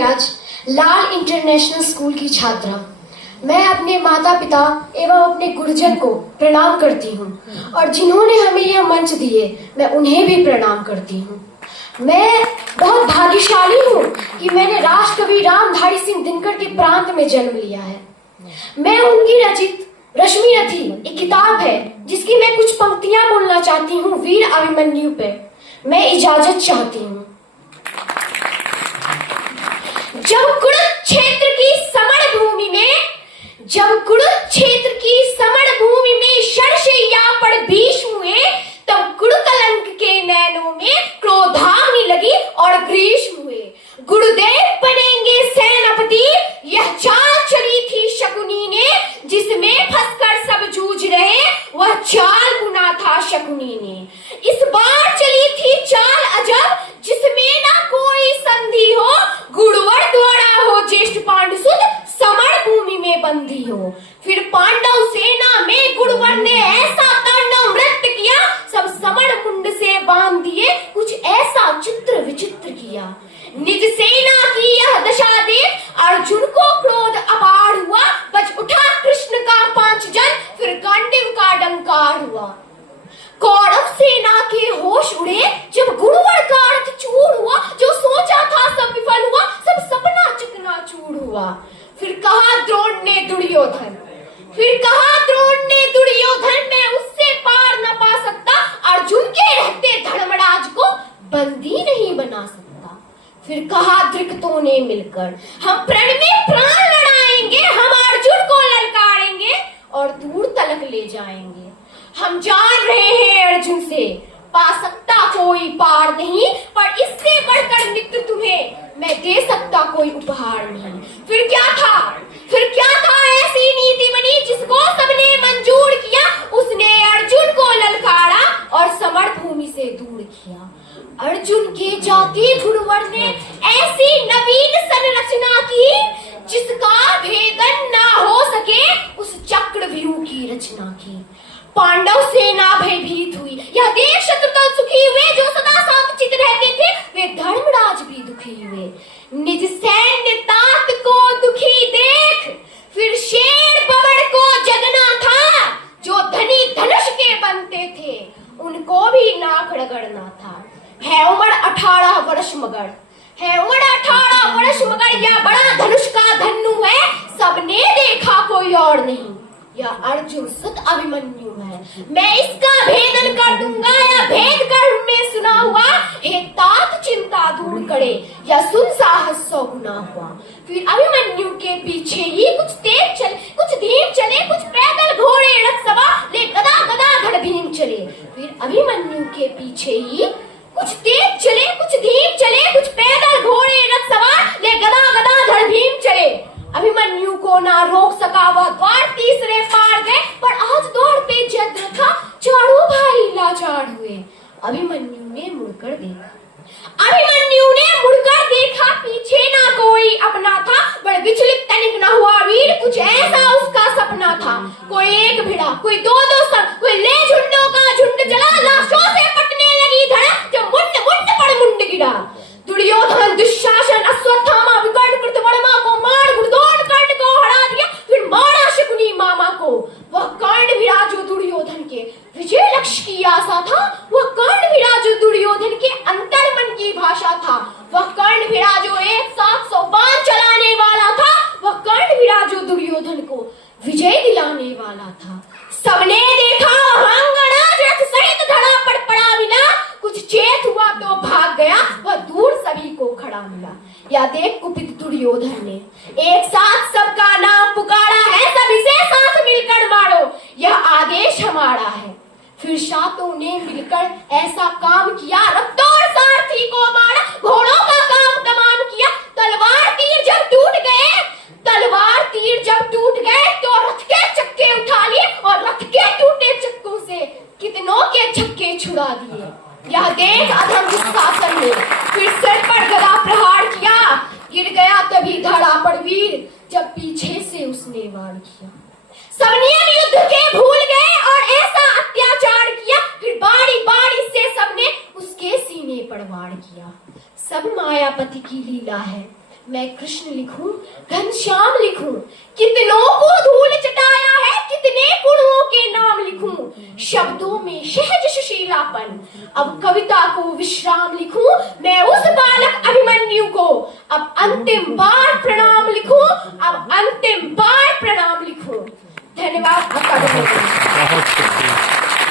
राज, लाल international school की छात्रा। मैं अपने माता पिता एवं अपने गुरुजन को प्रणाम करती हूँ और जिन्होंने हमें यह मंच दिए मैं उन्हें भी प्रणाम करती हूँ। मैं बहुत भाग्यशाली हूँ कि मैंने राष्ट्रकवि रामधारी सिंह दिनकर के प्रांत में जन्म लिया है। मैं उनकी रचित रश्मि रथी एक किताब है जिसकी मैं कुछ पंक्तियां बोलना चाहती हूँ वीर अभिमन्यु पे। मैं इजाजत चाहती हूँ। जब कुरुक्षेत्र की समर भूमि में, जब कुरुक्षेत्र की समर भूमि में शरशैया पर भीष्म हुए, तब कुरुकलंक के नैनों में क्रोधाग्नि लगी और ग्रीष्म हुए। गुरुदेव बनेंगे सेनापति, यह चाल चली थी शकुनी ने, जिसमें फंसकर सब जूझ रहे वह चाल बुना था शकुनी ने। इस बार चली थी चाल अजब, जिसमें ना कोई संधि हो, गुरुवर द्वारा हो ज्येष्ठ पांडुसुत, समर भूमि में बंधी हो। फिर पांडव सेना में गुरुवर ने ऐसा तांडव नृत्य किया, सब समर मुंड से बांध दिए, कुछ ऐसा चित्र विचित्र किया। निज सेना की यह दशा देख अर्जुन को क्रोध अपार हुआ, बच उठा कृष्ण का पांचजन, फिर गांडीव का डंकार हुआ। कौरव सेना के होश उड़े जब गुरुवर का अर्थ चूर हुआ, जो सोचा था सब विफल हुआ, सब सपना चकनाचूर हुआ। फिर कहा द्रोण ने दुर्योधन, फिर कहा द्रोण ने दुर्योधन, मैं उससे पार न पा सकता, अर्जुन के रहते धर्मराज को बंदी नहीं बना सकता। फिर कहा धृतराष्ट्र ने मिलकर, हम प्रण में प्राण लड़ाएंगे, हम अर्जुन को ललकारेंगे और दूर तलक ले जाएंगे। हम जान रहे हैं अर्जुन से पा सकता कोई पार नहीं, पर इससे बढ़कर मित्र तुम्हें मैं दे सकता कोई उपहार नहीं। फिर क्या था, फिर क्या था ऐसी नीति बनी जिसको सबने मंजूर किया, उसने अर्जुन को ललकारा और समर भूमि से दूर किया। अर्जुन के जाति गुरुवर ने ऐसी नवीन संरचना की जिसका भेदन ना हो सके, उस चक्रव्यूह की रचना की। पांडव सेना भयभीत हुई, यह देख शत्रुतल सुखी हुए, जो सदा शांत चित्त रहते थे वे धर्मराज भी दुखी हुए। निज सैन्य तात को दुखी देख फिर शेर बबड़ को जगना था, जो धनी धनुष के बनते थे उनको भी नाक रगड़ना था। है उम्र 18 वर्ष मगर, है उम्र 18 वर्ष मगर, यह बड़ा धनुष का धन्नु है, सबने देखा कोई और नहीं, यह अर्जुन सुत अभिमन्यु है। मैं इसका भेदन कर दूंगा, या भेद कर में सुना हुआ, हे तात चिंता दूर करे, या सुन साहस 100 गुना हुआ। फिर अभिमन्यु के पीछे ही कुछ तेज चले, कुछ धीम चले, कुछ पैदल घोड़े रथ सवार ले गदा गदा धड़ भीम चले। फिर अभिमन्यु के पीछे ही कुछ तेज चले, कुछ धीम चले, कुछ पैदल घोड़े रथ सवार ले गदा गदा धड़ भीम चले। अभिमन्यु को ना रोक सका वह द्वार तीसरे पार गए, पर आज द्वार पे जद्र था, चारों भाई लाचार हुए। अभिमन्यु ने मुड़कर देखा, अभिमन्यु ने मुड़कर देखा, पीछे ना कोई अपना था, बड़ विचलित तनिक न हुआ वीर, कुछ ऐसा उसका सपना था। कोई एक भिड़ा, कोई दो संग, कोई ले झुंडों का झुंड चला, लाशों से पटने लगी धड़क, जब मुंड मुंड पर मुंड गिरा। दुर्योधन, दुशासन, अश्वत्थामा, विकर्ण, कृतवर्मा को मार गुड़दौड़ कर्ण को हरा दिया, फिर मारा शकुनी मामा को। वह कर्ण विराजो दुर्योधन के विजय लक्ष्य की आशा था, वह कर्ण विराजो दुर्योधन के अंतर मन की भाषा था। वह कर्ण विराजो 100 बाण चलाने वाला था, वह कर्ण विराजो दुर्योधन को विजय दिलाने वाला था। सबने देखा हांगना रथ सहित धड़ा पड़ पड़ा मिला, कुछ चेत हुआ तो भाग गया, वह दूर सभी को खड़ा मिला। या देख कुपित दुर्योधन ने एक साथ सबका नाम पुकारा है, सभी से साथ मिलकर मारो, यह आदेश हमारा है। फिर सातों ने मिलकर ऐसा काम किया, रफ्तार सारथी को मारा, घोड़ों का काम तमाम किया। तलवार तीर जब टूट गए, तलवार तीर जब टूट गए तो रथ के चक्के उठा लिए और रथ के टूटे चक्कों से कितनों के छक्के छुड़ा दिए। यह देख अधम दुशासन ने फिर सिर पर गदा प्रहार किया, गिर गया तभी धड़ा पर वीर, जब पीछे से उसने वार किया। सब नियम युद्ध के भूल गए और ऐसा अत्याचार किया, फिर बारी बारी से सबने उसके सीने पर वार किया। सब मायापति की लीला है, मैं कृष्ण लिखूं, घनश्याम लिखूं, कितनों को धूल चटाया है, कितने गुणों के नाम लिखूं, शब्दों में सहज सुशीलापन, अब कविता को विश्राम लिखूं, मैं उस बालक अभिमन्यु को अब अंतिम बार प्रणाम लिखूं, अब अंतिम बार प्रणाम लिखूं। धन्यवाद। आपका बहुत